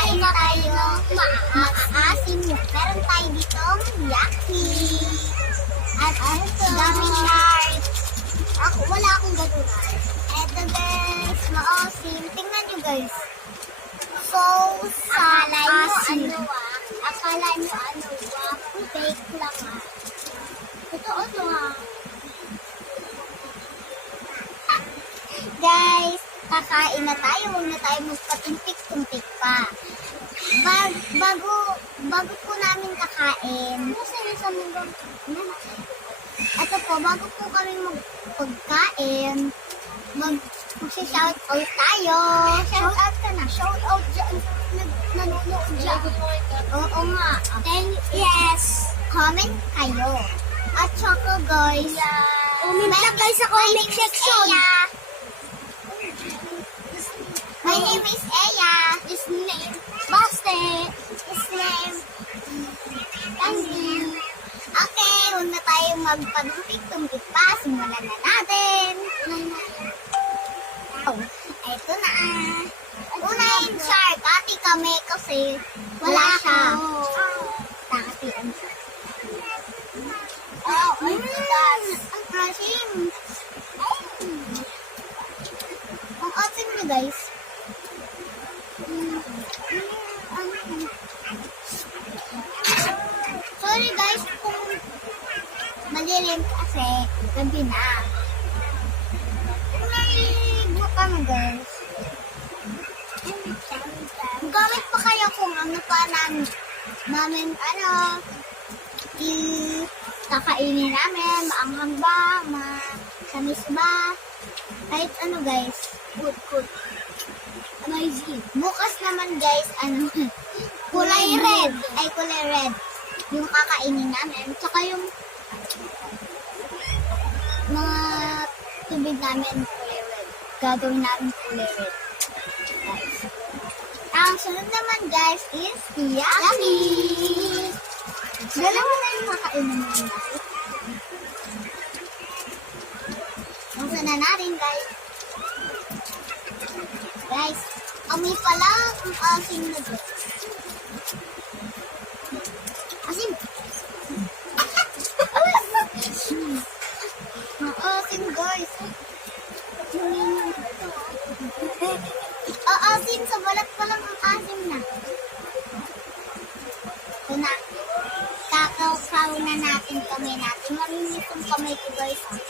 Kakain na tayo maaasim. Meron tayo ditong yaki. At daming shark. Wala akong gatunan. Eto guys, maasim. Tingnan nyo guys. So, akala nyo fake lang Totoo to Guys, kakain na tayo. Huwag na tayo magpatimpik-timpik pa. Bago po namin kakain. Ito po, bago po kami magpagkain, mag-shout out tayo. Shout out ka na. Shout out dyan. Nanonood dyan. Oo nga. Yes. Comment kayo. At saka guys, comment lang guys sa comment section. My name is Eya. His name, Baste. His name, Tandy. Okay, huwag na tayong magpadumpik-tumpik pa. Simulan na natin. Eto na. Unahin shark. Ati kami kasi wala siya. Takatian siya. Oh my God. Ang asim. Ang asim niya guys. Sorry guys kung malilim kasi gabi na. Naligo kami guys. Gamit pa kayo kung ano pa namin kakainin namin, maanghang ba, matamis ba, kahit ano guys. Good. Amazing. Bukas naman guys, kulay red. Yung kakainin namin. Tsaka yung mga tubig namin kulay red. Gagawin namin kulay red. Guys. Ang sunod naman guys is yaki. Dalawa na yung kakainin namin. Buksan na natin guys. Guys, amoy pa lang ang asim na guys. Asim! Ang asim guys. Asim, sa balat pa lang ang asim na. Ito na. Kakausaw na natin kamay natin. Maminis yung kamay ko guys.